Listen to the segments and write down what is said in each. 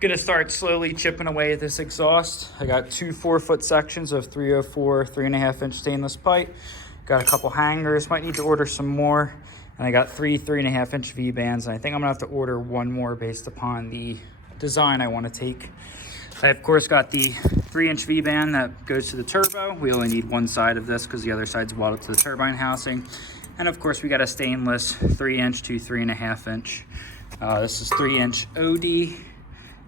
Gonna start slowly chipping away at this exhaust. I got two 4-foot sections of 304 3.5-inch stainless pipe. Got a couple hangers, might need to order some more. And I got three 3.5-inch V-bands, and I think I'm gonna have to order one more based upon the design I wanna take. I of course got the 3-inch V-band that goes to the turbo. We only need one side of this because the other side's welded to the turbine housing. And of course we got a stainless 3-inch to 3.5-inch. This is 3-inch OD.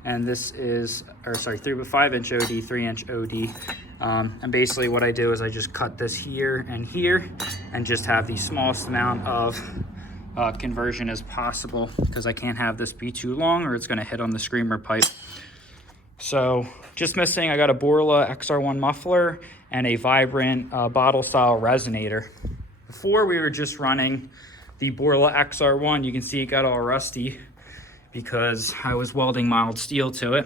And this is, 5-inch OD, 3-inch OD. And basically what I do is I just cut this here and just have the smallest amount of conversion as possible, because I can't have this be too long or it's gonna hit on the screamer pipe. So just missing, I got a Borla XR1 muffler and a Vibrant bottle style resonator. Before we were just running the Borla XR1, you can see it got all rusty because I was welding mild steel to it.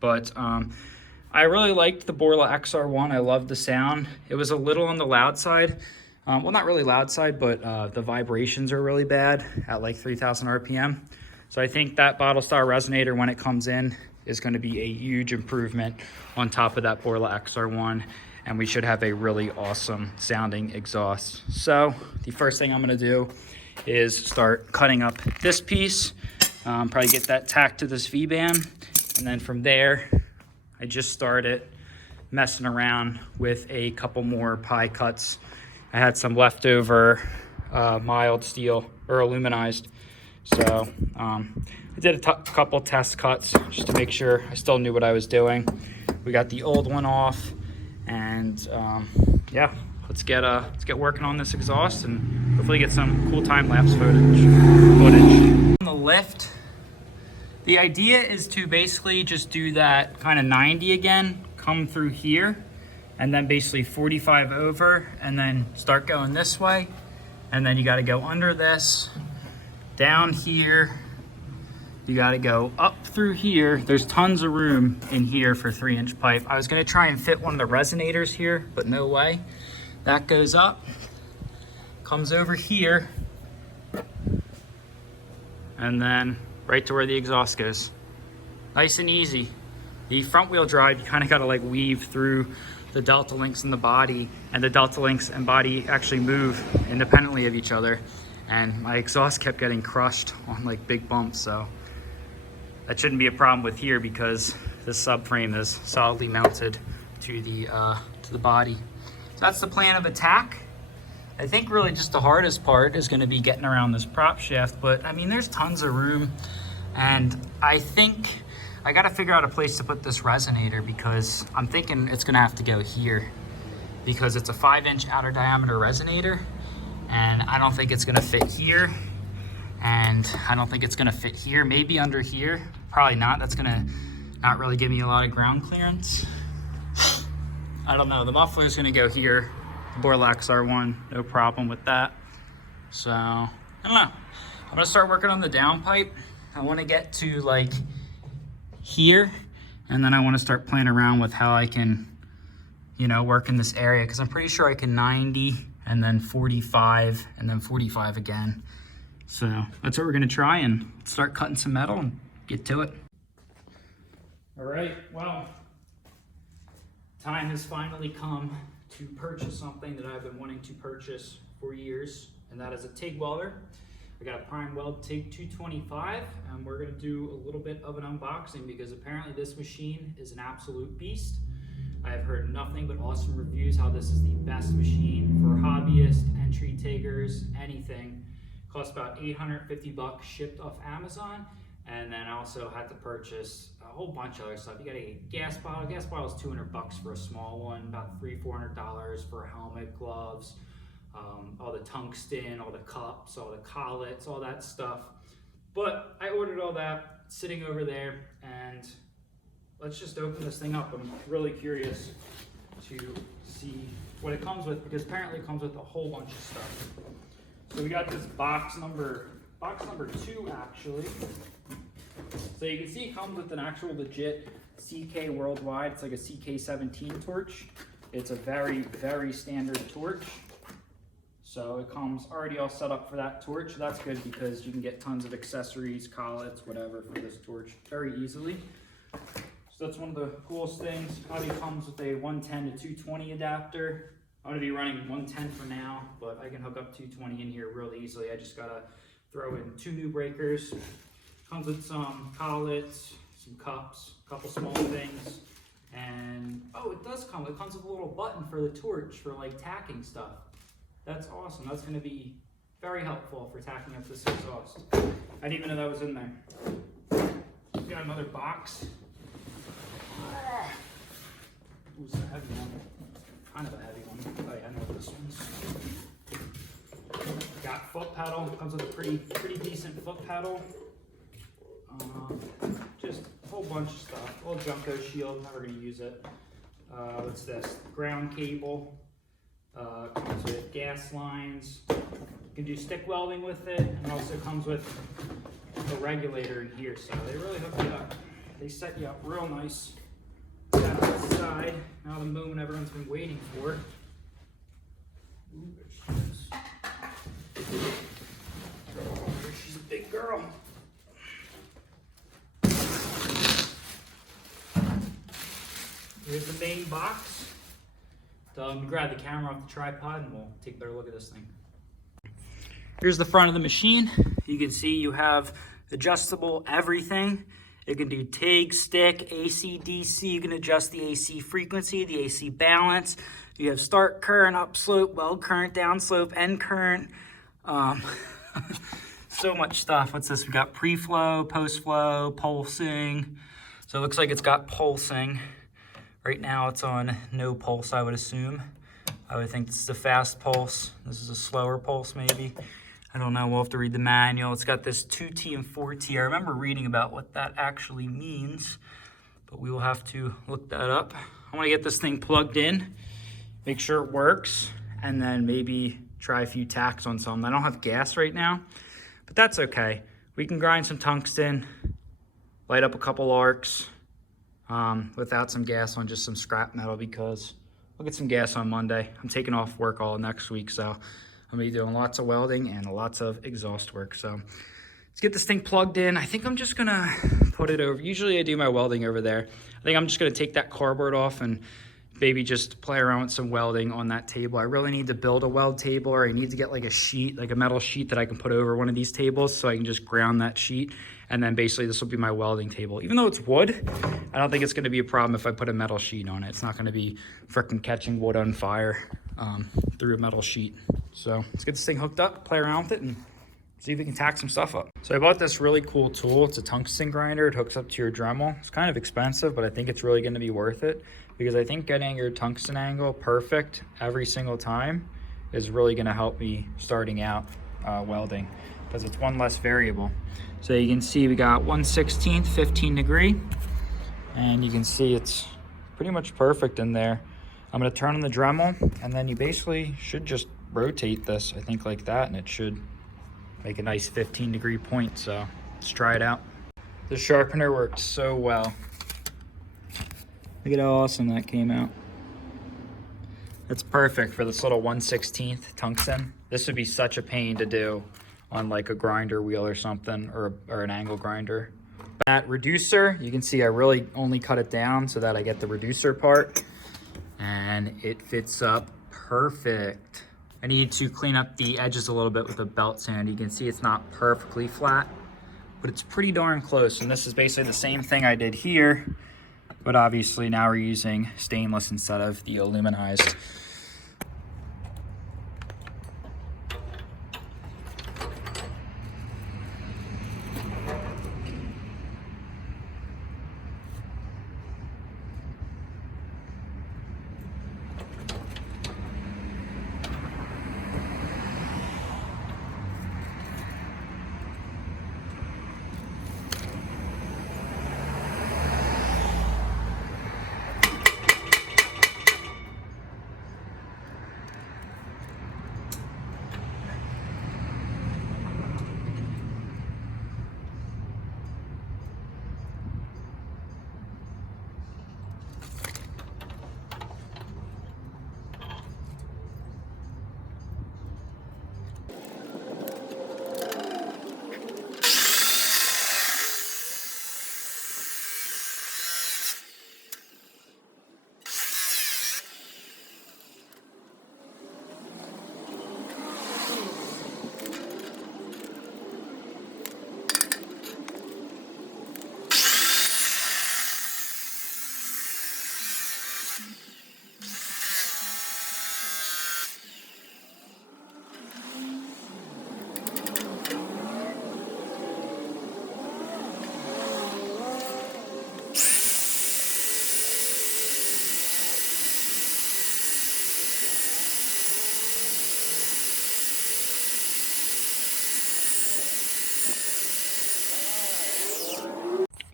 But I really liked the Borla XR1. I loved the sound. It was a little on the loud side. Well, not really loud side, but the vibrations are really bad at like 3,000 RPM. So I think that bottle style resonator, when it comes in, is gonna be a huge improvement on top of that Borla XR1. And we should have a really awesome sounding exhaust. So the first thing I'm gonna do is start cutting up this piece. Probably get that tacked to this V-band, and then from there I just started messing around with a couple more pie cuts. I had some leftover mild steel or aluminized, so I did a couple test cuts just to make sure I still knew what I was doing. We got the old one off, and yeah, let's get working on this exhaust and hopefully get some cool time-lapse footage. On the lift, the idea is to basically just do that kind of 90 again, come through here, and then basically 45 over, and then start going this way. And then you got to go under this, down here. You got to go up through here. There's tons of room in here for 3-inch pipe. I was going to try and fit one of the resonators here, but no way. That goes up, comes over here, and then right to where the exhaust goes. Nice and easy. The front wheel drive, you kind of got to like weave through the delta links in the body, and the delta links and body actually move independently of each other. And my exhaust kept getting crushed on like big bumps, so that shouldn't be a problem with here because this subframe is solidly mounted to the body. So that's the plan of attack. I think really just the hardest part is going to be getting around this prop shaft, but I mean, there's tons of room, and I think I got to figure out a place to put this resonator, because I'm thinking it's going to have to go here because it's a 5-inch outer diameter resonator, and I don't think it's going to fit here, and I don't think it's going to fit here. Maybe under here, probably not. That's going to not really give me a lot of ground clearance. I don't know. The muffler is going to go here. Borla XR1, no problem with that. So I don't know. I'm gonna start working on the downpipe. I want to get to like here, and then I want to start playing around with how I can, you know, work in this area, because I'm pretty sure I can 90 and then 45 and then 45 again. So that's what we're gonna try, and start cutting some metal and get to it. All right, well, time has finally come to purchase something that I've been wanting to purchase for years, and that is a TIG welder. I got a Prime Weld TIG 225, and we're gonna do a little bit of an unboxing because apparently this machine is an absolute beast. I have heard nothing but awesome reviews how this is the best machine for hobbyists, entry TIGgers, anything. Cost about 850 bucks shipped off Amazon. And then I also had to purchase a whole bunch of other stuff. You got a gas bottle. Gas bottle is 200 bucks for a small one, about $300-400 for a helmet, gloves, all the tungsten, all the cups, all the collets, all that stuff. But I ordered all that, sitting over there, and let's just open this thing up. I'm really curious to see what it comes with, because apparently it comes with a whole bunch of stuff. So we got this box number 2 actually. So you can see it comes with an actual legit CK Worldwide. It's like a CK17 torch. It's a very, very standard torch. So it comes already all set up for that torch. That's good because you can get tons of accessories, collets, whatever for this torch very easily. So that's one of the coolest things. Probably comes with a 110 to 220 adapter. I'm gonna be running 110 for now, but I can hook up 220 in here real easily. I just gotta throw in 2 new breakers. Comes with some collets, some cups, a couple small things, and oh, it comes with a little button for the torch for like tacking stuff. That's awesome. That's gonna be very helpful for tacking up this exhaust. I didn't even know that was in there. We got another box. Ooh, it's a heavy one. Kind of a heavy one. Oh yeah, I know what this one's. Got foot pedal. Comes with a pretty decent foot pedal. Just a whole bunch of stuff. Little Junko shield. Never gonna use it. What's this? Ground cable. Comes with gas lines. You can do stick welding with it, and it also comes with the regulator in here. So they really hook you up. They set you up real nice. Got on the side. Now the moment everyone's been waiting for. Ooh, there she is. Oh, she's a big girl. Here's the main box. So grab the camera off the tripod and we'll take a better look at this thing. Here's the front of the machine. You can see you have adjustable everything. It can do TIG, stick, AC, DC. You can adjust the AC frequency, the AC balance. You have start current, upslope, weld current, downslope, end current. So much stuff. What's this? We got pre-flow, post-flow, pulsing. So it looks like it's got pulsing. Right now it's on no pulse, I would assume. I would think this is a fast pulse. This is a slower pulse maybe. I don't know, we'll have to read the manual. It's got this 2T and 4T. I remember reading about what that actually means, but we will have to look that up. I want to get this thing plugged in, make sure it works, and then maybe try a few tacks on something. I don't have gas right now, but that's okay. We can grind some tungsten, light up a couple arcs without some gas on just some scrap metal because I'll get some gas on Monday. I'm taking off work all next week, so I'm gonna be doing lots of welding and lots of exhaust work. So let's get this thing plugged in. I think I'm just gonna put it over. Usually I do my welding over there. I think I'm just gonna take that cardboard off and maybe just play around with some welding on that table. I really need to build a weld table, or I need to get like a sheet, like a metal sheet that I can put over one of these tables so I can just ground that sheet. And then basically this will be my welding table. Even though it's wood, I don't think it's gonna be a problem if I put a metal sheet on it. It's not gonna be frickin' catching wood on fire through a metal sheet. So let's get this thing hooked up, play around with it, and see if we can tack some stuff up. So I bought this really cool tool. It's a tungsten grinder. It hooks up to your Dremel. It's kind of expensive, but I think it's really gonna be worth it because I think getting your tungsten angle perfect every single time is really gonna help me starting out welding because it's one less variable. So you can see we got 1/16, 15 degree, and you can see it's pretty much perfect in there. I'm gonna turn on the Dremel, and then you basically should just rotate this, I think like that, and it should make a nice 15-degree point. So let's try it out. The sharpener worked so well. Look at how awesome that came out. That's perfect for this little 1/16 tungsten. This would be such a pain to do on like a grinder wheel or something, or an angle grinder. That reducer, you can see I really only cut it down so that I get the reducer part, and it fits up perfect. I need to clean up the edges a little bit with a belt sand. You can see it's not perfectly flat, but it's pretty darn close. And this is basically the same thing I did here, but obviously now we're using stainless instead of the aluminized.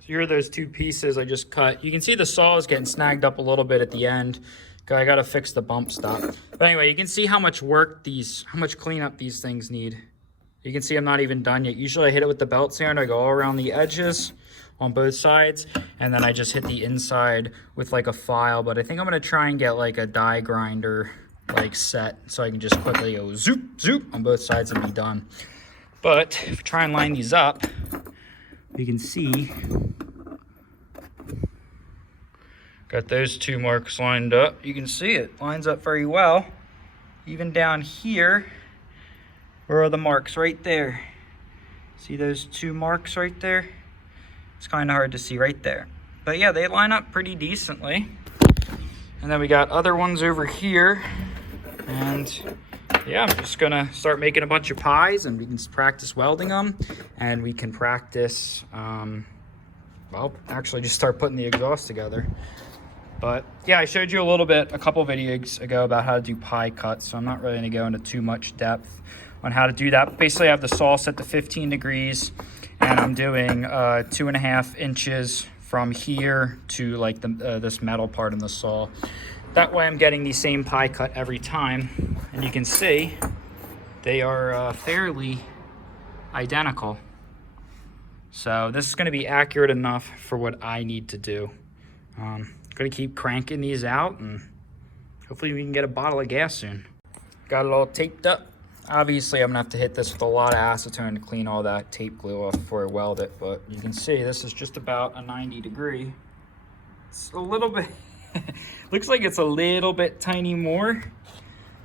here are those two pieces I just cut. You can see the saw is getting snagged up a little bit at the end. I got to fix the bump stop. But anyway, you can see how much how much cleanup these things need. You can see I'm not even done yet. Usually I hit it with the belt sander. I go all around the edges on both sides, and then I just hit the inside with like a file. But I think I'm going to try and get like a die grinder like set so I can just quickly go zoop, zoop on both sides and be done. But if we try and line these up, you can see got those two marks lined up. You can see it lines up very well. Even down here, where are the marks? Right there. See those two marks right there? It's kind of hard to see right there. But yeah, they line up pretty decently. And then we got other ones over here. And yeah, I'm just gonna start making a bunch of pies and we can practice welding them. And we can practice, well, actually just start putting the exhaust together. But yeah, I showed you a couple videos ago about how to do pie cuts. So I'm not really gonna go into too much depth on how to do that. Basically, I have the saw set to 15 degrees and I'm doing 2.5 inches from here to like this metal part in the saw. That way I'm getting the same pie cut every time. And you can see they are fairly identical. So this is gonna be accurate enough for what I need to do. Gonna keep cranking these out and hopefully we can get a bottle of gas soon. Got it all taped up. Obviously, I'm gonna have to hit this with a lot of acetone to clean all that tape glue off before I weld it, but you can see this is just about a 90 degree. It's a little bit, looks like it's a little bit tiny more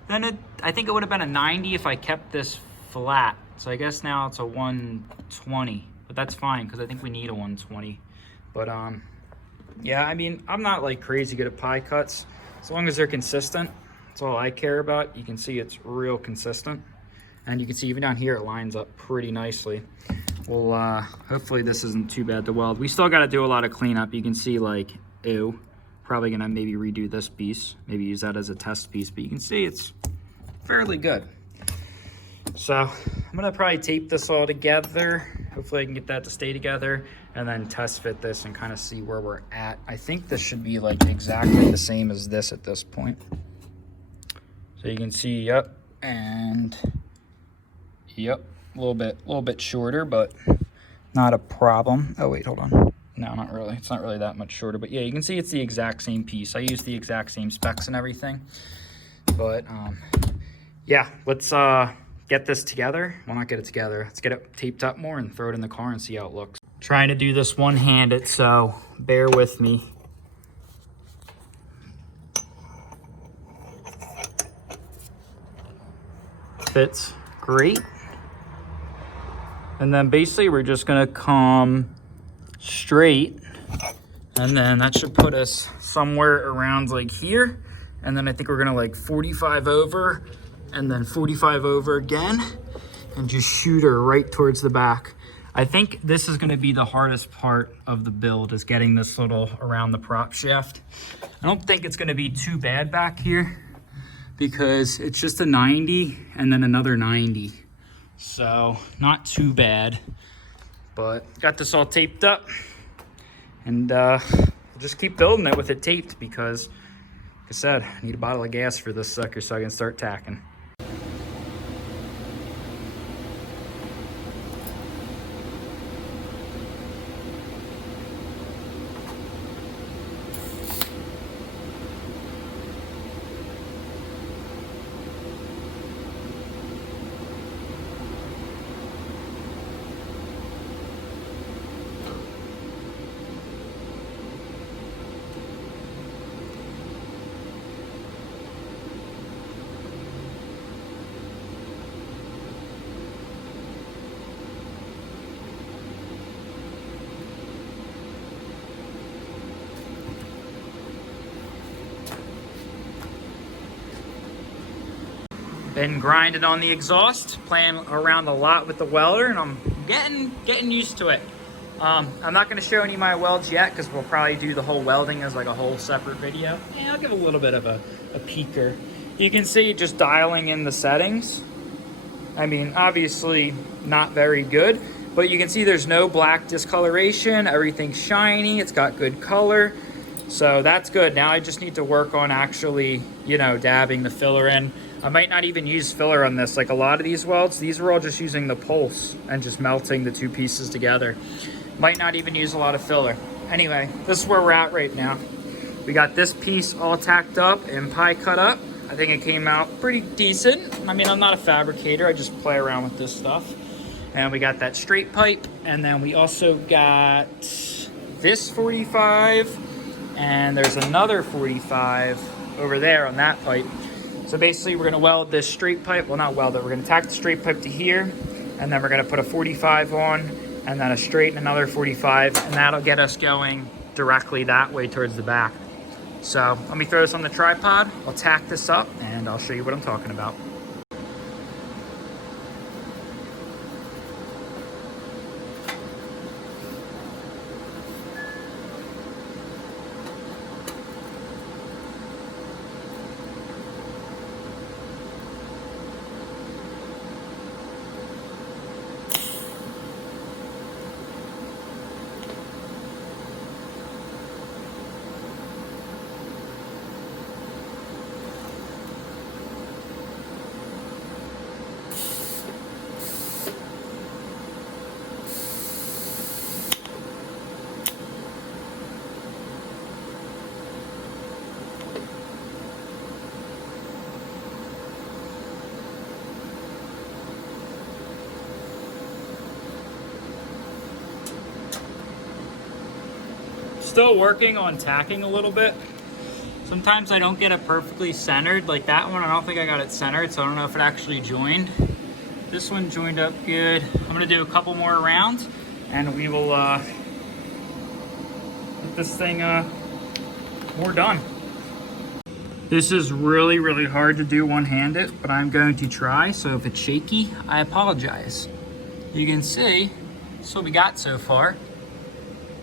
than it. I think it would have been a 90 if I kept this flat. So I guess now it's a 120, but that's fine because I think we need a 120. But yeah, I mean, I'm not like crazy good at pie cuts. As long as they're consistent, that's all I care about. You can see it's real consistent. And you can see even down here, it lines up pretty nicely. Well, hopefully this isn't too bad to weld. We still got to do a lot of cleanup. You can see like, ew, probably gonna maybe redo this piece, maybe use that as a test piece, but you can see it's fairly good. So I'm gonna probably tape this all together. Hopefully I can get that to stay together and then test fit this and kind of see where we're at. I think this should be like exactly the same as this at this point. So you can see, yep, and yep, a little bit shorter, but not a problem. Oh wait, hold on. No, not really. It's not really that much shorter, but yeah, you can see it's the exact same piece. I use the exact same specs and everything. But yeah, let's get this together. Well, not get it together. Let's get it taped up more and throw it in the car and see how it looks. Trying to do this one-handed, so bear with me. Fits great. And then basically we're just gonna come straight, and then that should put us somewhere around like here. And then I think we're gonna like 45 over and then 45 over again and just shoot her right towards the back. I think this is gonna be the hardest part of the build, is getting this little around the prop shaft. I don't think it's gonna be too bad back here because it's just a 90 and then another 90. So not too bad, but got this all taped up and we'll just keep building it with it taped because, like I said, I need a bottle of gas for this sucker so I can start tacking. Been grinding on the exhaust, playing around a lot with the welder, and I'm getting used to it. I'm not going to show any of my welds yet because we'll probably do the whole welding as like a whole separate video. And I'll give a little bit of a peeker. You can see just dialing in the settings. I mean, obviously not very good, But you can see there's no black discoloration. Everything's shiny. It's got good color. So that's good. Now I just need to work on actually, you know, dabbing the filler in. I might not even use filler on this. Like a lot of these welds, these are all just using the pulse and just melting the two pieces together. Might not even use a lot of filler. Anyway, this is where we're at right now. We got this piece all tacked up and pie cut up. I think it came out pretty decent. I mean, I'm not a fabricator. I just play around with this stuff. And we got that straight pipe. And then we also got this 45. And there's another 45 over there on that pipe. So basically we're gonna weld this straight pipe. Well, not weld it. We're gonna tack the straight pipe to here. And then we're gonna put a 45 on. And then a straight and another 45. And that'll get us going directly that way towards the back. So let me throw this on the tripod. I'll tack this up and I'll show you what I'm talking about. Still working on tacking a little bit. Sometimes I don't get it perfectly centered. Like that one, I don't think I got it centered, so I don't know if it actually joined. This one joined up good. I'm gonna do a couple more rounds and we will get this thing more done. This is really, really hard to do one-handed, but I'm going to try. So if it's shaky, I apologize. You can see, that's what we got so far.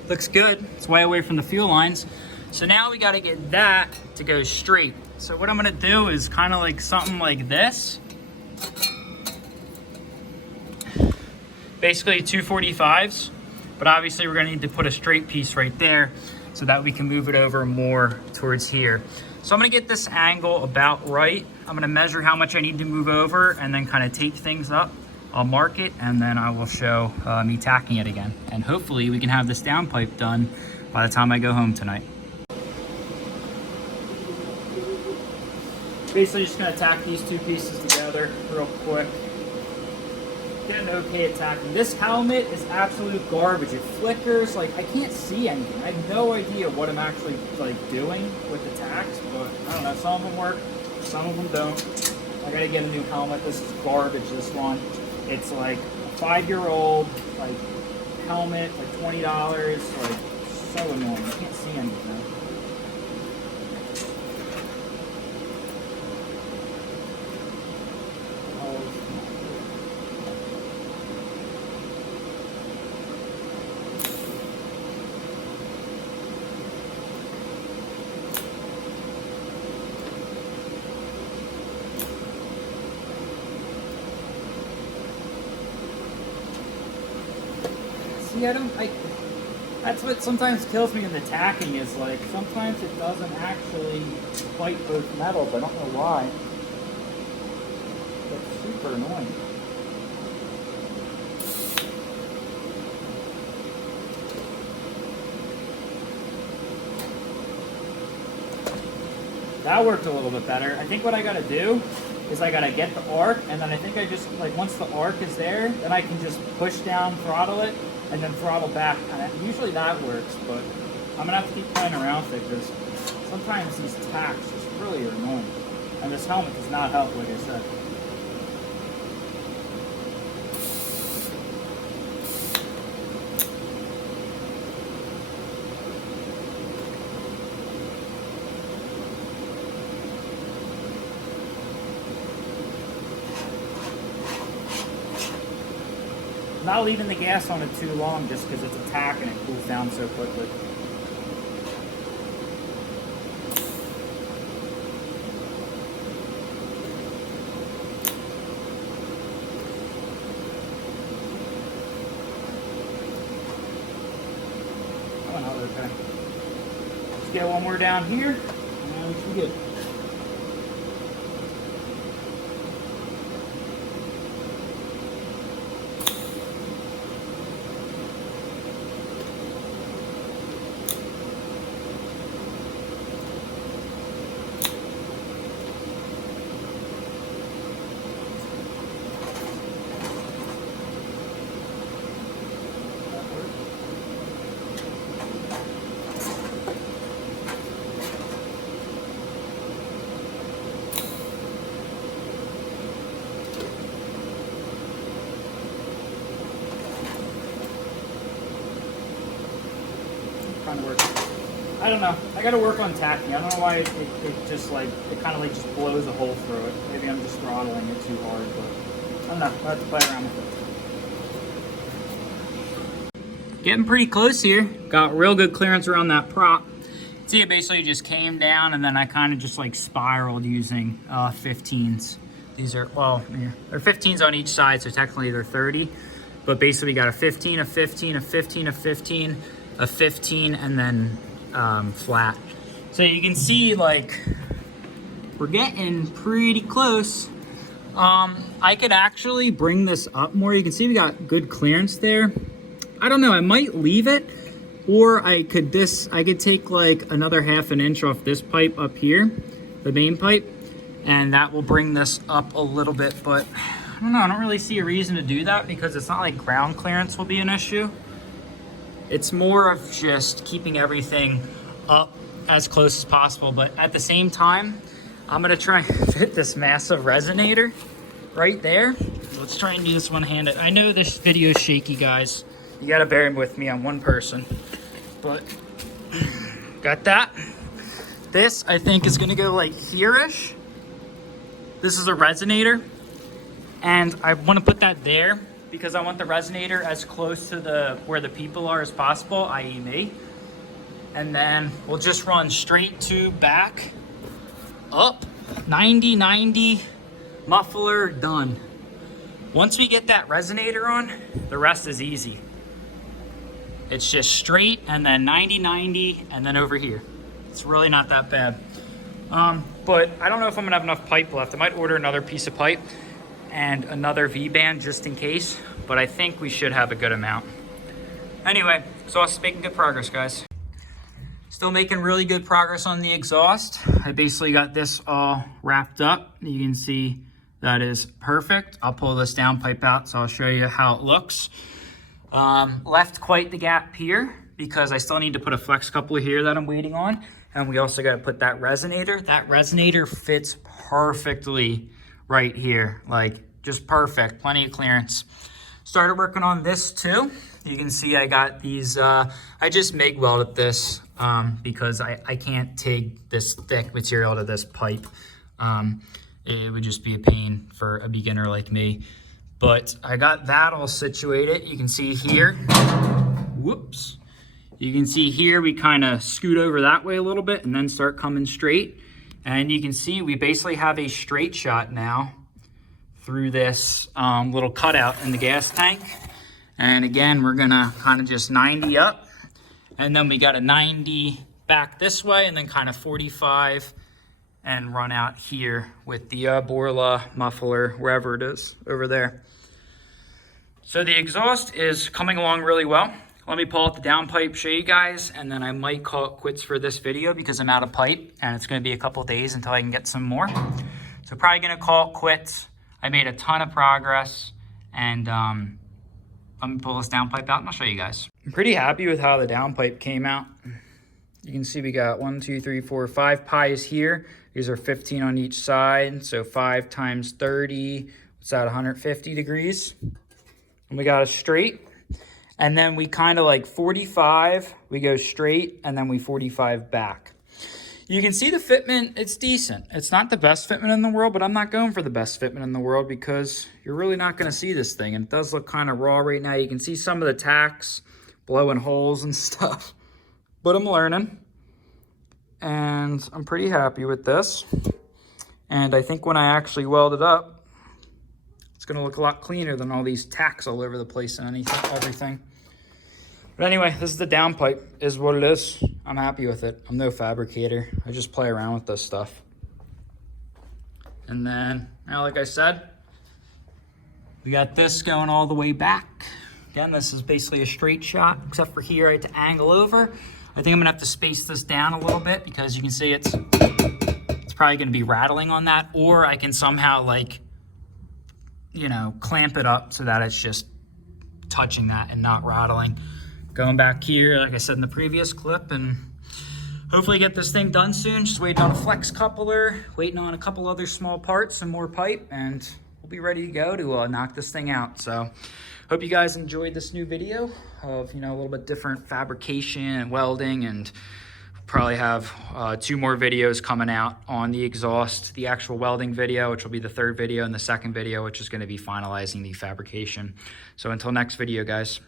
Looks good. It's way away from the fuel lines. So now we got to get that to go straight. So what I'm going to do is kind of like something like this. Basically 245s, but obviously we're going to need to put a straight piece right there so that we can move it over more towards here. So I'm going to get this angle about right. I'm going to measure how much I need to move over and then kind of take things up. I'll mark it and then I will show me tacking it again. And hopefully we can have this downpipe done by the time I go home tonight. Basically just gonna tack these two pieces together real quick. Get an okay at tacking. This helmet is absolute garbage. It flickers, like I can't see anything. I have no idea what I'm actually like doing with the tacks, but I don't know, some of them work, some of them don't. I gotta get a new helmet. This is garbage, this one. It's like a 5-year-old like helmet, like $20, like so annoying. I can't see anything. That's what sometimes kills me in the tacking is like, sometimes it doesn't actually fight both metals. I don't know why. It's super annoying. That worked a little bit better. I think what I gotta do is I gotta get the arc, and then I think I just, like once the arc is there, then I can just push down, throttle it, and then throttle back. And usually that works, but I'm gonna have to keep playing around with it because sometimes these tacks just really are annoying. And this helmet does not help, like I said. Not leaving the gas on it too long just because it's a tack and it cools down so quickly. get one more down here, and we should be good. Kind of works. I don't know. I got to work on tacking. I don't know why it just like, it kind of like just blows a hole through it. Maybe I'm just throttling it too hard, but I don't know. I'll have to play around with it. Getting pretty close here. Got real good clearance around that prop. See, it basically just came down, and then I kind of just like spiraled using 15s. These are, well, they're 15s on each side, so technically they're 30. But basically got a 15, a 15, a 15, a 15, a 15, and then flat. So you can see, like, we're getting pretty close. I could actually bring this up more. You can see we got good clearance there. I don't know, I might leave it, or I could take like another ½ an inch off this pipe up here, the main pipe, and that will bring this up a little bit, but I don't know, I don't really see a reason to do that because it's not like ground clearance will be an issue. It's more of just keeping everything up as close as possible, but at the same time, I'm gonna try and fit this massive resonator right there. Let's try and do this one-handed. I know this video is shaky, guys. You gotta bear with me on one person, but got that. This, I think, is gonna go like here-ish. This is a resonator, and I wanna put that there because I want the resonator as close to where the people are as possible, i.e. me. And then we'll just run straight to back, up, 90, 90, muffler, done. Once we get that resonator on, the rest is easy. It's just straight and then 90, 90, and then over here. It's really not that bad. But I don't know if I'm gonna have enough pipe left. I might order another piece of pipe and another V-band just in case, but I think we should have a good amount. Anyway, so us making good progress, guys. Still making really good progress on the exhaust. I basically got this all wrapped up. You can see that is perfect. I'll pull this downpipe out, so I'll show you how it looks. Left quite the gap here because I still need to put a flex coupler here that I'm waiting on. And we also got to put that resonator. That resonator fits perfectly right here. Like, just perfect, plenty of clearance. Started working on this too. You can see I got these, I just MIG welded this because I can't take this thick material to this pipe. It would just be a pain for a beginner like me. But I got that all situated. You can see here, whoops. You can see here, we kind of scoot over that way a little bit and then start coming straight. And you can see we basically have a straight shot now through this little cutout in the gas tank. And again, we're gonna kind of just 90 up. And then we got a 90 back this way and then kind of 45 and run out here with the Borla muffler, wherever it is, over there. So the exhaust is coming along really well. Let me pull out the downpipe, show you guys, and then I might call it quits for this video because I'm out of pipe and it's gonna be a couple days until I can get some more. So probably gonna call it quits. I made a ton of progress, and let me pull this downpipe out and I'll show you guys. I'm pretty happy with how the downpipe came out. You can see we got 1, 2, 3, 4, 5 pies here. These are 15 on each side, so 5 times 30, what's that, 150 degrees? And we got a straight. And then we kind of like 45, we go straight, and then we 45 back. You can see the fitment, it's decent. It's not the best fitment in the world, but I'm not going for the best fitment in the world because you're really not gonna see this thing. And it does look kind of raw right now. You can see some of the tacks blowing holes and stuff, but I'm learning. And I'm pretty happy with this. And I think when I actually weld it up, it's gonna look a lot cleaner than all these tacks all over the place and everything. But anyway, this is the downpipe, is what it is. I'm happy with it. I'm no fabricator. I just play around with this stuff. And then, now like I said, we got this going all the way back. Again, this is basically a straight shot, except for here I had to angle over. I think I'm gonna have to space this down a little bit because you can see it's probably gonna be rattling on that, or I can somehow like, you know, clamp it up so that it's just touching that and not rattling. Going back here, like I said in the previous clip, and hopefully get this thing done soon. Just waiting on a flex coupler, waiting on a couple other small parts, some more pipe, and we'll be ready to go to knock this thing out. So hope you guys enjoyed this new video of, you know, a little bit different fabrication and welding, and probably have 2 more videos coming out on the exhaust, the actual welding video, which will be the 3rd video, and the 2nd video, which is going to be finalizing the fabrication. So until next video, guys.